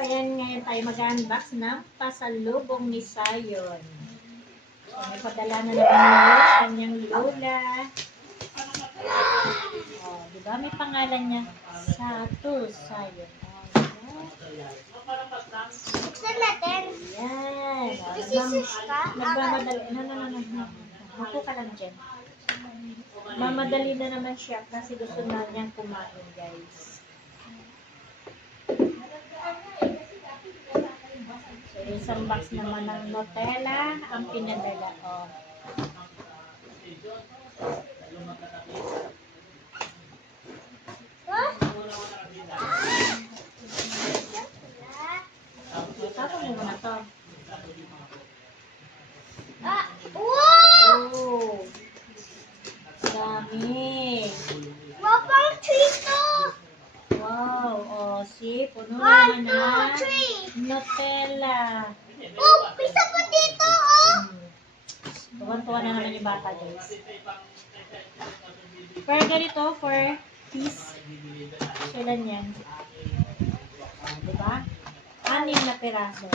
ayan ngayon tayo mag-unbox ng pasalubong ni Sayon. So, may padala na naman niya sa kanyang lola. Oh, di ba? May pangalan niya. Sayon. Buksan natin. Yan. Isisis ka? Nagmamadali. No. Mapo ka lang dyan. Mamadali na naman siya kasi gusto na niyang kumain, guys. So, isang box naman ng Nutella ang pinadala. Oh. Tapos mo na to. Wow! Oh. Dami. Mapang trito! Wow. Oh, see? Puno na 1, naman 2, na 3! Nutella. Oh, isa pa dito, oh! Tuwan-tuwa na naman yung bata, guys. Per ganito, for piece. So, ilan yan? Diba? 6 na piraso.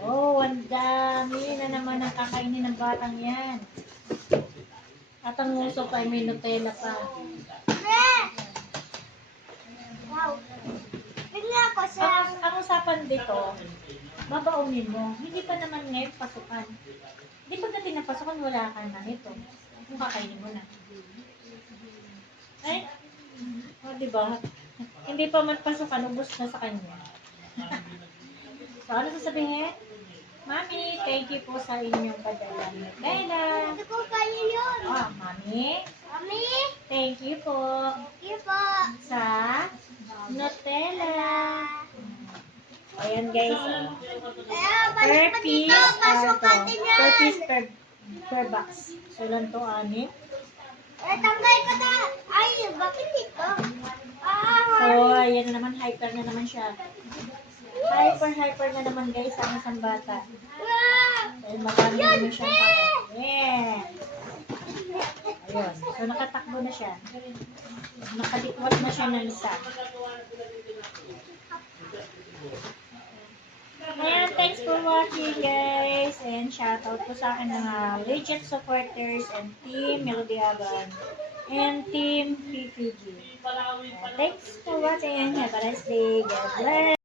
Oh, ang dami na naman ang kakainin ng batang yan. At ang nguso pa ay may Nutella pa. Wow. Bigla ako sa... Ang usapan dito, babaunin mo. Hindi pa naman ngayon pasukan. Hindi pagdating ng pasukan, wala ka na nito. Kung kakainin mo na. Ay, oh, diba? Hindi pa man pasukan, ubos na sa kanya. So, ano sasabihin? Mami, thank you po sa inyong padala ng Nutella. Hindi ko kaya yun. Oh, Mami, Mami, thank you po here po. sa Nutella. Ayan guys, oh. Per Balik pa piece, dito. Pasok natin yan. per piece per box. So, lang to, 6. Tanggal ka na. Ay, bakit dito? So, ayan na naman, hyper na naman siya. Hyper na naman guys, ang isang bata. Dahil marami na naman siyang kakain. Yeah. Ayun. So, nakatakbo na siya. Nakalikwat na siya ng isa. Ayan, thanks for watching guys. And shoutout po sa akin mga legit supporters and team Melody Aban and team PPG. Thanks for watching. Have a nice day. God bless.